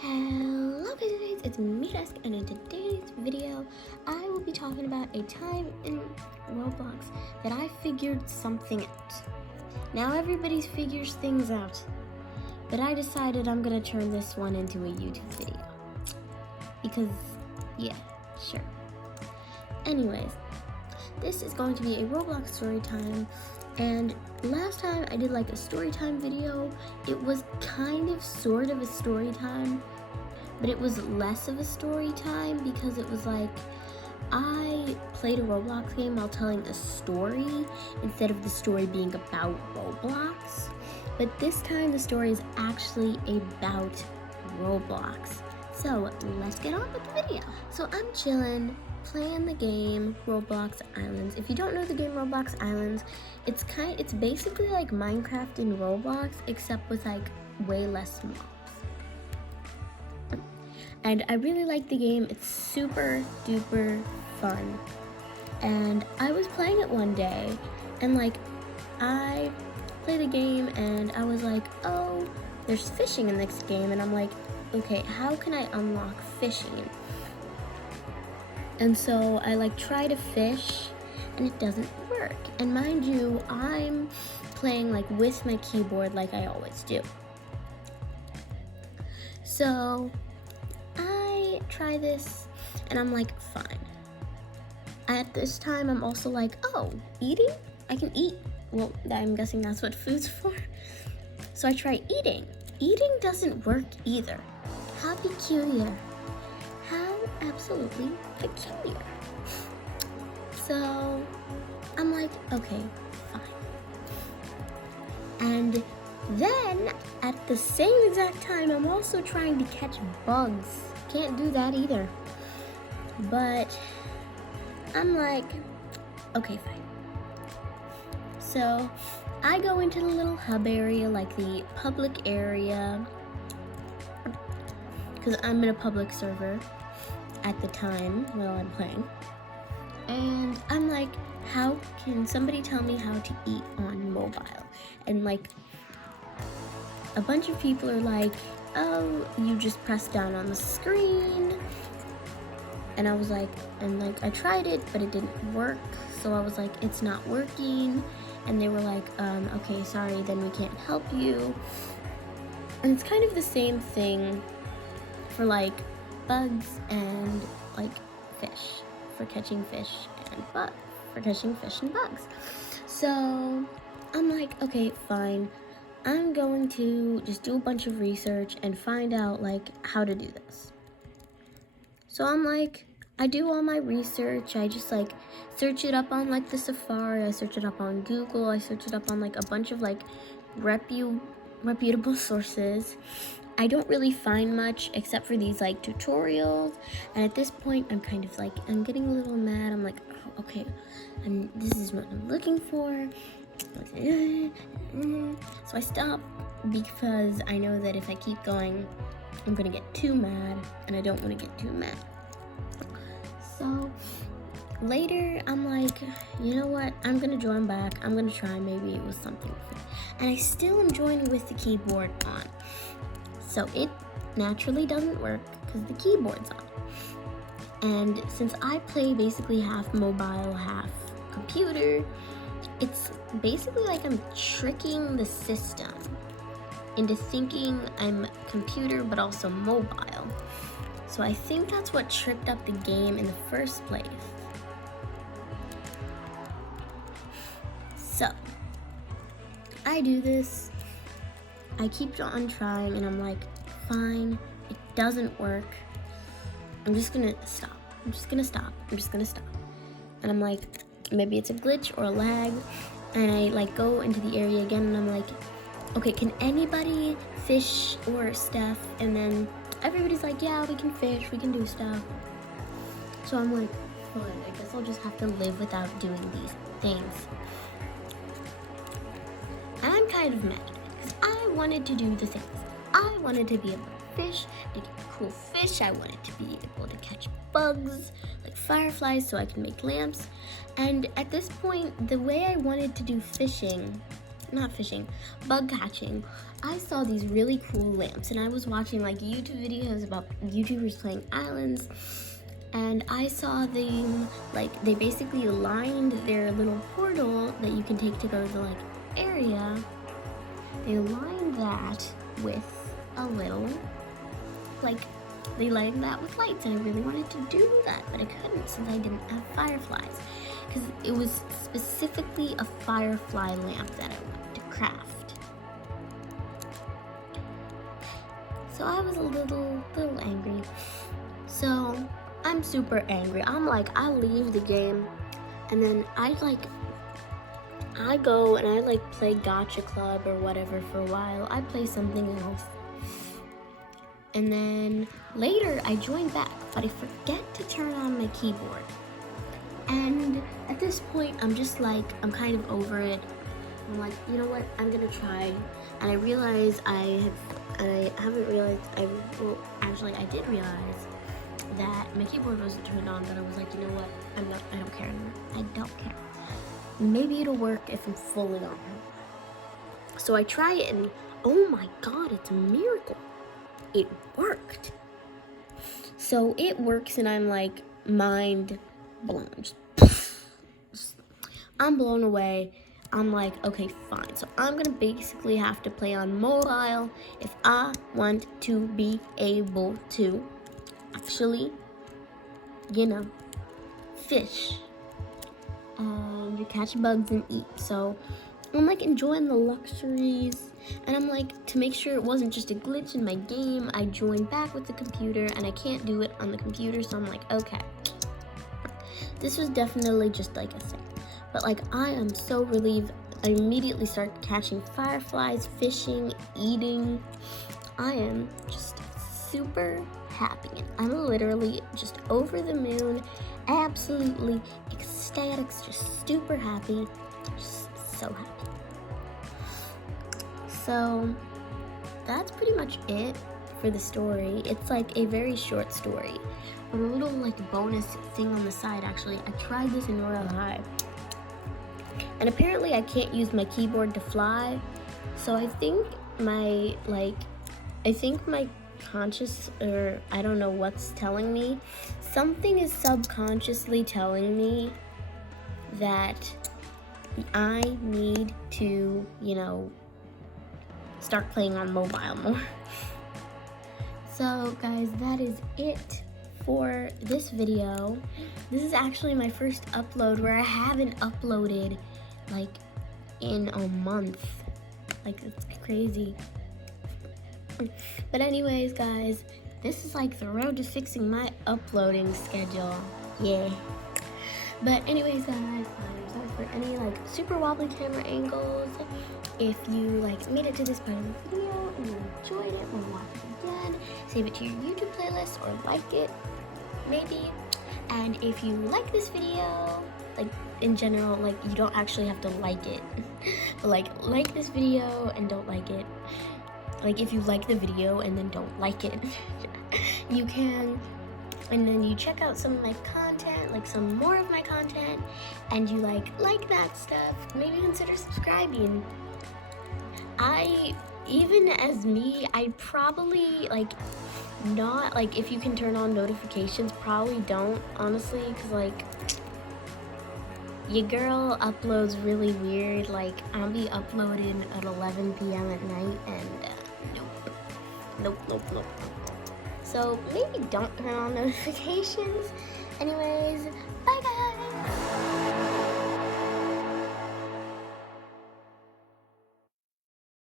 Hello guys, it's me Desk, and in today's video I will be talking about a time in Roblox that I figured something out. Now everybody figures things out, but I decided I'm gonna turn this one into a YouTube video. Because, yeah, sure. Anyways, this is going to be a Roblox story time, and last time I did like a story time video. It was kind of sort of a story time, but it was less of a story time because it was like I played a Roblox game while telling a story instead of the story being about Roblox. But this time the story is actually about Roblox. So let's get on with the video. So I'm chilling, playing the game Roblox Islands. If you don't know the game Roblox Islands, it's basically like Minecraft in Roblox, except with like way less mobs. And I really like the game. It's super duper fun. And I was playing it one day, and like I played the game and I was like, oh, there's fishing in this game, and I'm like, okay, how can I unlock fishing? And so I like try to fish and it doesn't work. And mind you, I'm playing like with my keyboard like I always do. So I try this and I'm like, fine. At this time I'm also like, oh, eating? I can eat. Well, I'm guessing that's what food's for. So I try eating. Eating doesn't work either. How peculiar. How absolutely peculiar. So I'm like, okay, fine. And then at the same exact time, I'm also trying to catch bugs. Can't do that either. But I'm like, okay, fine. So I go into the little hub area, like the public area, because I'm in a public server at the time while I'm playing. And I'm like, how can somebody tell me how to eat on mobile? And like a bunch of people are like, oh, you just press down on the screen. And I was like, I tried it, but it didn't work. So I was like, it's not working. And they were like, okay, sorry, then we can't help you. And it's kind of the same thing for like bugs and like fish, for catching fish and bugs. So I'm like, okay, fine. I'm going to just do a bunch of research and find out like how to do this. So I'm like, I do all my research. I just like search it up on like the Safari. I search it up on Google. I search it up on like a bunch of like reputable sources. I don't really find much except for these like tutorials. And at this point, I'm kind of like, I'm getting a little mad. I'm like, oh, okay, this is what I'm looking for. So I stop because I know that if I keep going, I'm gonna get too mad, and I don't want to get too mad. So later, I'm like, you know what? I'm gonna join back. I'm gonna try. Maybe it was something different. And I still am joining with the keyboard on. So it naturally doesn't work because the keyboard's on. And since I play basically half mobile, half computer, it's basically like I'm tricking the system into thinking I'm computer but also mobile. So I think that's what tripped up the game in the first place. So I do this. I keep on trying and I'm like, fine, it doesn't work. I'm just gonna stop. And I'm like, maybe it's a glitch or a lag. And I like go into the area again and I'm like, okay, can anybody fish or stuff? And then everybody's like, yeah, we can fish, we can do stuff. So I'm like, fine, I guess I'll just have to live without doing these things. And I'm kind of mad because I wanted to do the things. I wanted to be able to fish, to get cool fish. I wanted to be able to catch bugs, like fireflies, so I can make lamps. And at this point, the way I wanted to do fishing not fishing, bug catching, I saw these really cool lamps, and I was watching like YouTube videos about YouTubers playing islands, and I saw them, like, they basically lined their little portal that you can take to go to the like area. They lined that with a little, like, they lined that with lights, and I really wanted to do that, but I couldn't since I didn't have fireflies, because it was specifically a firefly lamp that I wanted to craft. So I was a little angry. So I'm super angry. I'm like, I leave the game, and then I go and I like play Gacha Club or whatever for a while. I play something else. And then later I join back, but I forget to turn on my keyboard. And at this point, I'm just like, I'm kind of over it. I'm like, you know what, I'm gonna try. And I realize I did realize that my keyboard wasn't turned on, but I was like, you know what, I don't care anymore. I don't care. Maybe it'll work if I'm fully on. So I try it, and oh my God, it's a miracle. It worked. So it works, and I'm like mind blown. I'm blown away. I'm like, okay, fine. So I'm gonna basically have to play on mobile if I want to be able to actually, fish and catch bugs and eat. So I'm like enjoying the luxuries, and I'm like, to make sure it wasn't just a glitch in my game, I joined back with the computer, and I can't do it on the computer, so I'm like, okay, this was definitely just like a thing. But like, I am so relieved. I immediately start catching fireflies, fishing, eating. I am just super happy. I'm literally just over the moon, absolutely ecstatic, just super happy, just so happy. So that's pretty much it for the story. It's like a very short story, but a little like bonus thing on the side. Actually, I tried this in Royal High, and apparently I can't use my keyboard to fly. So I think my conscious, or I don't know what's telling me, something is subconsciously telling me that I need to, start playing on mobile more. So guys, that is it for this video. This is actually my first upload where I haven't uploaded like in a month. Like, it's crazy. But anyways, guys, this is like the road to fixing my uploading schedule. Yeah. But anyways, guys, I'm sorry for any like super wobbly camera angles. If you like made it to this part of the video and you enjoyed it, want to watch it again, save it to your YouTube playlist or like it, maybe. And if you like this video, like in general, like you don't actually have to like it, but like this video and don't like it. Like if you like the video and then don't like it, you can, and then you check out some of my content, like some more of my content, and you like that stuff, maybe consider subscribing. Even as me, I'd probably like not, like if you can turn on notifications, probably don't, honestly, because like your girl uploads really weird. Like I'll be uploading at 11 p.m. at night, and nope. So maybe don't turn on notifications. Anyways, bye guys.